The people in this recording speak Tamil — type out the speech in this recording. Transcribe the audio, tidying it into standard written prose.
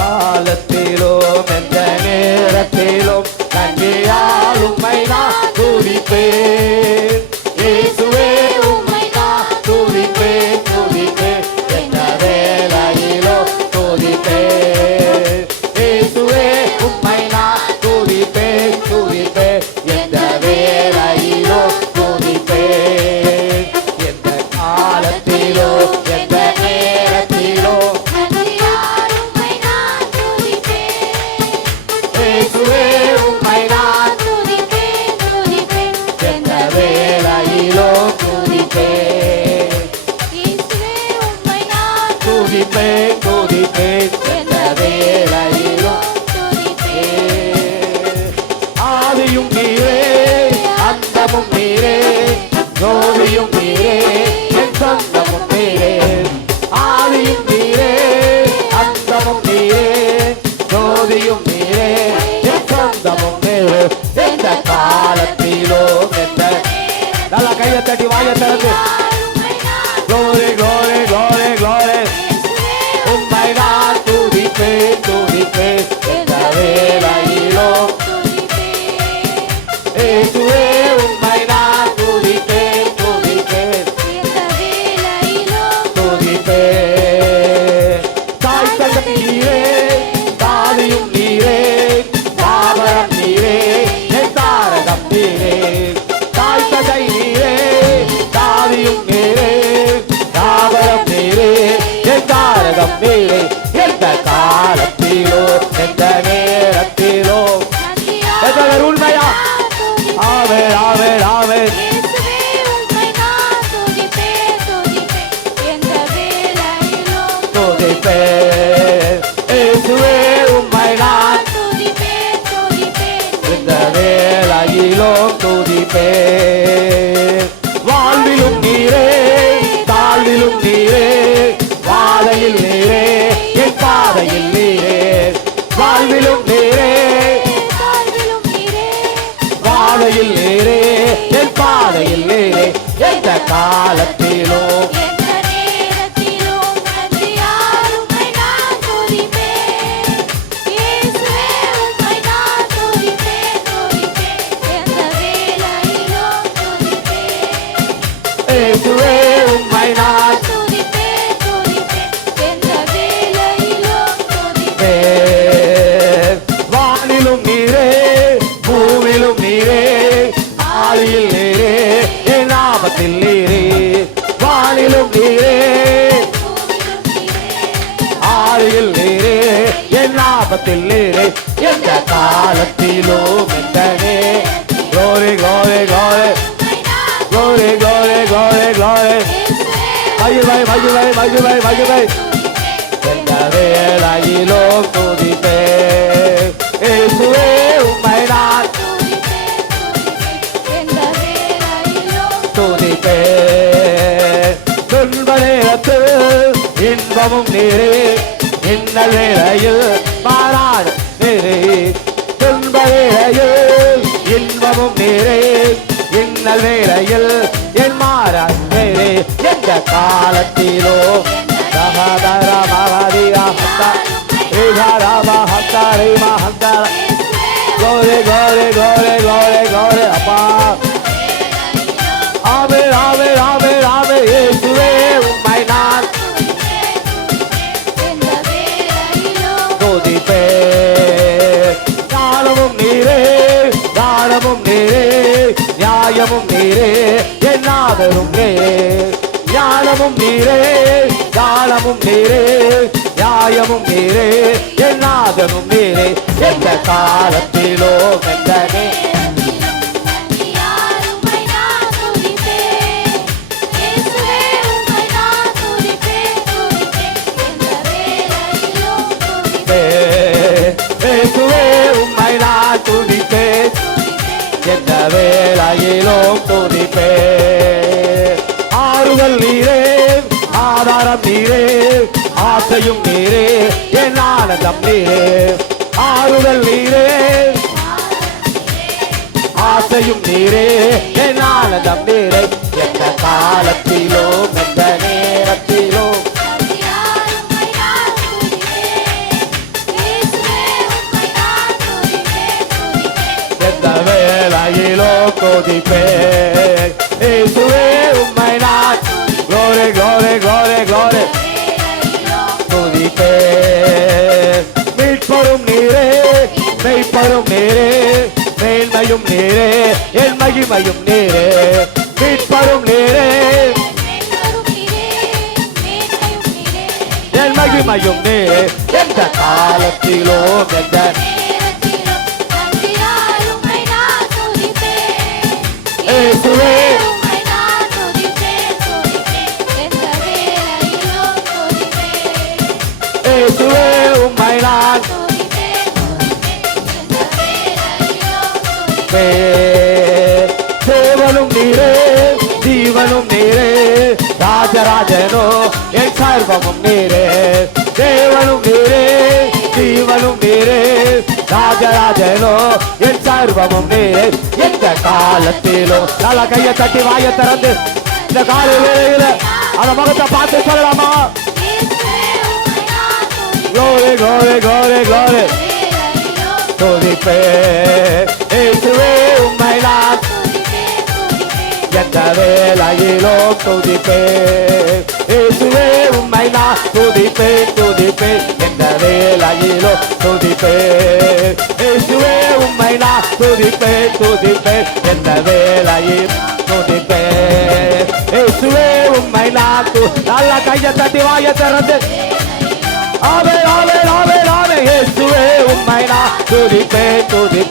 காலத்திலும் எந்த நேரத்திலும் நன்றியால் உம்மை நான் துதிப்பேன். இயேசுவே உம்மை நான் துதிப்பேன் துதிப்பேன் எந்த வேளையிலும் துதிப்பேன். இயேசுவே உம்மை நான் துதிப்பேன் துதிப்பேன் எந்த வேளையிலும் துதிப்பேன். எந்த காலத்திலும் எந்த நேரத்திலும் இயேசுவே உம்மை நான் எந்த வேளையிலும் துதிப்பேன். துதிப்பேன் துதிப்பேன் எந்த வேளையிலும் ஆதியும் நீரே அந்தமும் நீரே ஜோதியும் நீரே என் சொந்தமும் நீரே. ஆதியும் நீரே அந்தமும் நீரே ஜோதியும் நீரே என் சொந்தமும் நீரே. எந்த காலத்திலும் எந்த நல்லா கையை தட்டி வாயை திறந்து glory glory glory glory உம்மை நான் துதிப்பேன் துதிப்பேன் எந்த வேளையிலும். இயேசுவே உம்மை நான் துதிப்பேன் துதிப்பேன் துதிப்பேன். தாய் தந்தை நீரே தாதியும் நீரே தாவரம் நீரே என் தாரகம் நீரே. தாய் தந்தை நீரே தாதியும் நீரே தாவரம் நீரே என் தாரகம் நீரே. எந்த காலத்திலோ எந்த நேரத்திலோ எத்தவர் உண்மையா ஆவே ஆவே ஆவே துதிப்பேன். இயேசுவே உம்மை நான் இந்த வேளையிலும் துதிப்பேன். வாழ்விலும் நீரே தாழ்விலும் நீரே பாதையில் நீரே என் பாதையில் நீரே. வாழ்விலும் நீரே பாதையில் நீரே என் பாதையில் நீரே. எந்த காலத்திலும் இயேசுவே உம்மை நான் வானிலும் நீரே பூவிலும் நீரே ஆழியில் நீரே என் ஆபத்தில் நீரே. வானிலும் நீரே ஆழியில் நீரே என் ஆபத்தில் நீரே. எந்த காலத்திலும் எந்த glory glory glory glory glory glory glory மகிமை மகிமை மகிமை மகிமை எந்த வேளையிலும் துதிப்பேன். இயேசுவே உம்மை நான் துதிப்பேன். துன்ப நேரத்தில் இன்பமும் நீரே இன்னல் வேளையில் மாறாத நீரே. துன்ப வேளையில் இன்பமும் நீரே இன்னல் வேளையில் என் மாறாத நீரே. எந்த காலத்திலோ சகதர மகதியா ஹத்தா ரிகரபா ஹத்தா ரிமா ஹத்தா glory glory glory glory glory அப்பா ஆமே ஆமே ஆமே ஆமே. இயேசுவே உம்மை நான் துதிப்பேன். ஞானமும் நீரே தானமும் நீரே நியாயமும் நீரே என் ஆதரும் நீரே. ஞானமும் நீரே தானமும் நீரே நியாயமும் நீரே என் ஆதரும் நீரே. எந்த காலத்திலோ எந்த இயேசுவே உம்மை நான் துதிப்பேன் எந்த வேளையிலும் துதிப்பேன். ஆறுதல் நீரே ஆதாரம் நீரே ஆசையும் நீரே என் ஆனந்தம் நீரே. ஆறுதல் நீரே ஆசையும் நீரே என் ஆனந்தம் நீரே. எந்த காலத்திலும் எந்த நேரத்திலும் துதிப்பேன் இயேசுவே உம்மை நான் glory glory glory glory துதிப்பேன் மீட்பரும் நீரே மெய்ப்பரும் நீரே மேன்மையும் நீரே என் மகிமையும் நீரே மீட்பரும் நீரே என் மகிமையும் நீரே எந்த காலத்திலோ எந்த இயேசுவே இயேசுவே உம்மை நான் தேவனும் நீரே ஜீவனும் நீரே ராஜராஜனோ என் சர்வமும் நீரே தேவனும் நீரே ஜீவனும் நீரே ராஜராஜனோ என் சர்வமும் நீரே எந்த காலத்திலோ நல்ல கையை தட்டி வாயை திறந்து இந்த கால வேளையில அந்த முகத்தை பார்த்து சொல்லலாமா glory glory glory glory துதிப்பேன் இயேசுவே உம்மை நான் எந்த வேளையிலும் துதிப்பேன் இயேசுவே உம்மை நான் துதிப்பேன் துதிப்பேன் எந்த வேளையிலும் துதிப்பேன் இயேசுவே உம்மை நான் துதிப்பேன் துதிப்பேன் எந்த வேளையில் துதிப்பேன் இயேசுவே உம்மை நான் நல்ல கையை தட்டி வாயை திறந்து ஆமென் ஆமென் ஆமென் ஆமென் இயேசுவே உம்மை நான் துதிப்பேன் துதிப்பேன்